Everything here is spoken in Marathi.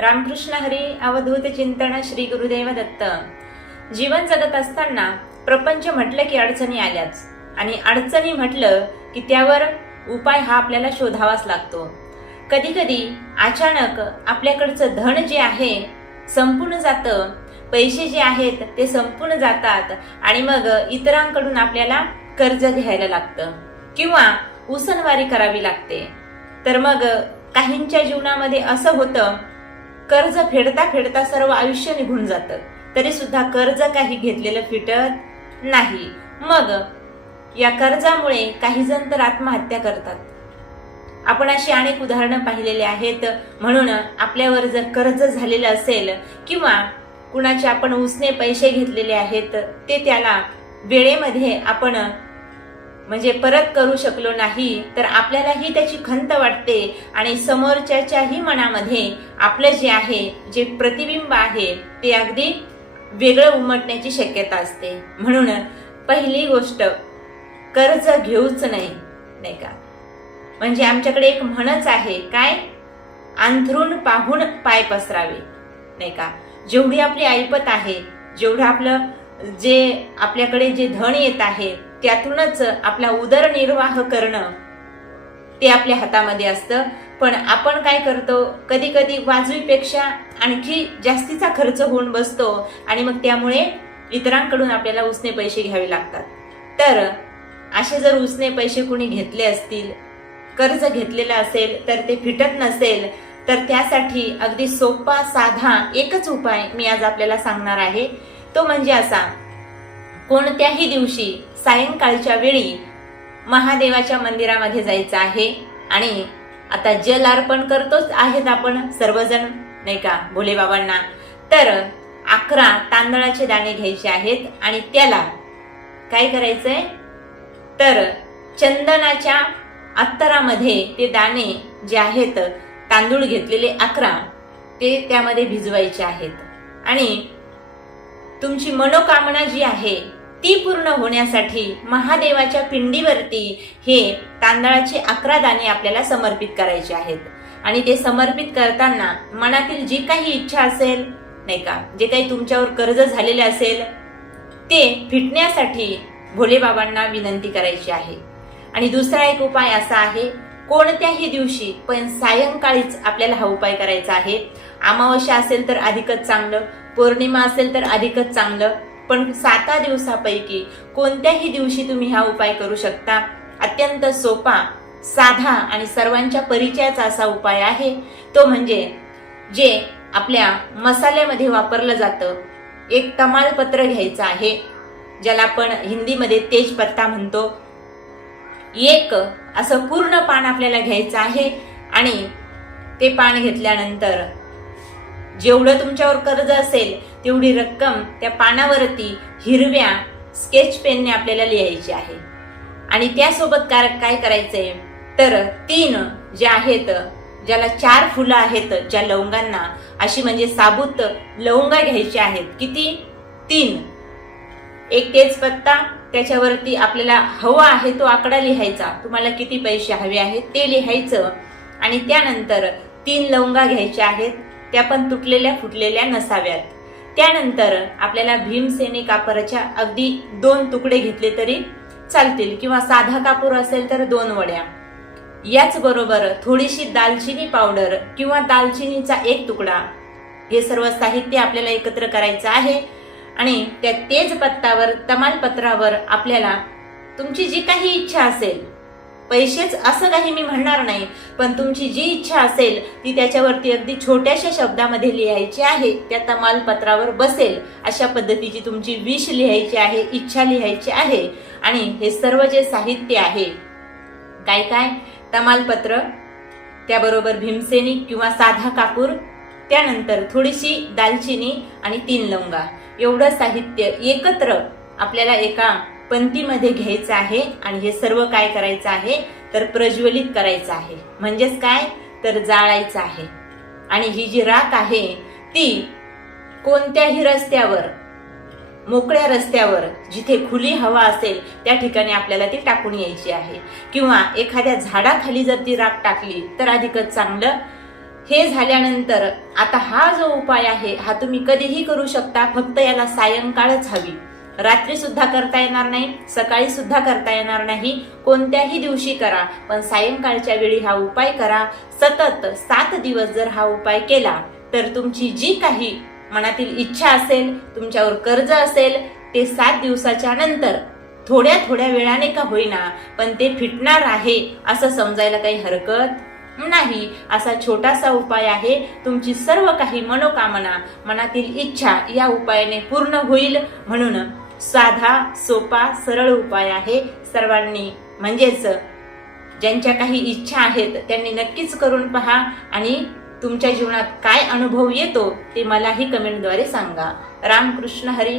रामकृष्ण हरी अवधूत चिंतन श्री गुरुदेव दत्त. जीवन जगत असताना प्रपंच म्हटलं की अडचणी आल्याच. आणि अडचणी म्हटलं की त्यावर उपाय हा आपल्याला शोधावाच लागतो. कधी कधी अचानक आपल्याकडचं धन जे आहे संपूर्ण जातं पैसे जे आहेत ते संपूर्ण जातात आणि मग इतरांकडून आपल्याला कर्ज घ्यायला लागतं किंवा उसनवारी करावी लागते. तर मग काहींच्या जीवनामध्ये असं होतं कर्ज फेडता फेडता सर्व आयुष्य निघून जातं. तरी सुद्धा कर्ज काही घेतलेलं फिटत नाही. मग या कर्जामुळे काही जण तर आत्महत्या करतात. आपण अशी अनेक उदाहरणं पाहिलेली आहेत. म्हणून आपल्यावर जर कर्ज झालेलं असेल किंवा कुणाचे आपण उसने पैसे घेतलेले आहेत ते त्याला वेळेमध्ये आपण म्हणजे परत करू शकलो नाही तर आपल्यालाही त्याची खंत वाटते आणि समोरच्याच्याही मनामध्ये आपलं जे आहे जे प्रतिबिंब आहे ते अगदी वेगळं उमटण्याची शक्यता असते. म्हणून पहिली गोष्ट कर्ज घेऊच नाही नाही का? म्हणजे आमच्याकडे एक म्हणच आहे काय? अंथरून पाहून पाय पसरावे नाही का? जेवढी आपली ऐपत आहे जेवढं आपलं जे आपल्याकडे जे धन येत आहे त्यातूनच आपला उदरनिर्वाह करणं ते आपल्या हातामध्ये असतं. पण आपण काय करतो? कधी कधी वाजवीपेक्षा आणखी जास्तीचा खर्च होऊन बसतो आणि मग त्यामुळे इतरांकडून आपल्याला उसने पैसे घ्यावे लागतात. तर असे जर उसने पैसे कुणी घेतले असतील कर्ज घेतलेलं असेल तर ते फिटत नसेल तर त्यासाठी अगदी सोपा साधा एकच उपाय मी आज आपल्याला सांगणार आहे. तो म्हणजे असा कोणत्याही दिवशी सायंकाळच्या वेळी महादेवाच्या मंदिरामध्ये जायचं आहे आणि आता जल अर्पण करतोच आहेत आपण सर्वजण नाही का भोले बाबांना. तर अकरा तांदळाचे दाणे घ्यायचे आहेत आणि त्याला काय करायचंय? तर चंदनाच्या अत्तरामध्ये ते दाणे जे आहेत तांदूळ घेतलेले अकरा ते त्यामध्ये भिजवायचे आहेत. आणि तुमची मनोकामना जी आहे ती पूर्ण होण्यासाठी महादेवाच्या पिंडीवरती हे तांदळाचे अकरा दाणे आपल्याला समर्पित करायचे आहेत. आणि ते समर्पित करताना मनातील जी काही इच्छा असेल नाही का जे काही तुमच्यावर कर्ज झालेले असेल ते फिटण्यासाठी भोलेबाबांना विनंती करायची आहे. आणि दुसरा एक उपाय असा आहे कोणत्याही दिवशी पण सायंकाळीच आपल्याला हा उपाय करायचा आहे. अमावस्या असेल तर अधिकच चांगलं पौर्णिमा असेल तर अधिकच चांगलं पण साता दिवसापैकी कोणत्याही दिवशी तुम्ही हा उपाय करू शकता. अत्यंत सोपा साधा आणि सर्वांच्या परिचयाचा असा उपाय आहे. तो म्हणजे जे आपल्या मसाल्यामध्ये वापरलं जातं एक तमालपत्र घ्यायचं आहे ज्याला आपण हिंदीमध्ये तेजपत्ता म्हणतो. एक असं पूर्ण पान आपल्याला घ्यायचं आहे आणि ते पान घेतल्यानंतर जेवढं तुमच्यावर कर्ज असेल तेवढी रक्कम त्या पानावरती हिरव्या स्केच पेनने आपल्याला लिहायची आहे. आणि त्यासोबत कारक काय करायचंय? तर तीन जे आहेत ज्याला चार फुलं आहेत ज्या लवंगांना अशी म्हणजे साबूत लवंगा घ्यायच्या आहेत. किती? तीन. एक तेजपत्ता त्याच्यावरती आपल्याला हवा आहे तो आकडा लिहायचा. तुम्हाला किती पैसे हवे आहेत ते लिहायचं. आणि त्यानंतर तीन लवंगा घ्यायच्या आहेत त्या पण तुटलेल्या फुटलेल्या नसाव्यात. त्यानंतर आपल्याला भीमसेनी कापराच्या अगदी दोन तुकडे घेतले तरी चालतील किंवा साधा कापूर असेल तर दोन वड्या. याचबरोबर थोडीशी दालचिनी पावडर किंवा दालचिनीचा एक तुकडा. हे सर्व साहित्य आपल्याला एकत्र करायचं आहे आणि त्या तेजपत्तावर तमालपत्रावर आपल्याला तुमची जी काही इच्छा असेल पैसेच असं काही मी म्हणणार नाही पण तुमची जी इच्छा असेल ती त्याच्यावरती अगदी छोट्याशा शब्दामध्ये लिहायची आहे त्या तमालपत्रावर बसेल अशा पद्धतीची तुमची विष लिहायची आहे इच्छा लिहायची आहे आणि हे सर्व जे साहित्य आहे काय काय? तमालपत्र त्याबरोबर भीमसेनी किंवा साधा कापूर त्यानंतर थोडीशी दालचिनी आणि तीन लवंगा. एवढं साहित्य एकत्र आपल्याला एका पंक्तीमध्ये घ्यायचं आहे आणि हे सर्व काय करायचं आहे? तर प्रज्वलित करायचं आहे. म्हणजेच काय? तर जाळायचं आहे. आणि ही जी राख आहे ती कोणत्याही रस्त्यावर मोकळ्या रस्त्यावर जिथे खुली हवा असेल त्या ठिकाणी आपल्याला ती टाकून यायची आहे. किंवा एखाद्या झाडाखाली जर ती राख टाकली तर अधिकच चांगलं. हे झाल्यानंतर आता हा जो उपाय आहे हा तुम्ही कधीही करू शकता फक्त याला सायंकाळच हवी. रात्री सुद्धा करता येणार नाही सकाळी सुद्धा करता येणार नाही. कोणत्याही दिवशी करा पण सायंकाळच्या वेळी हा उपाय करा. सतत सात दिवस जर हा उपाय केला तर तुमची जी काही मनातील इच्छा असेल तुमच्यावर कर्ज असेल ते सात दिवसाच्या नंतर थोड्या थोड्या वेळाने का होईना पण ते फिटणार आहे असं समजायला काही हरकत नाही. असा छोटासा उपाय आहे तुमची सर्व काही मनोकामना मनातील इच्छा या उपायाने पूर्ण होईल म्हणून साधा सोपा सरळ उपाय आहे सर्वांनी. म्हणजेच ज्यांच्या काही इच्छा आहेत त्यांनी नक्कीच करून पहा आणि तुमच्या जीवनात काय अनुभव येतो ते मलाही कमेंटद्वारे सांगा. रामकृष्ण हरी.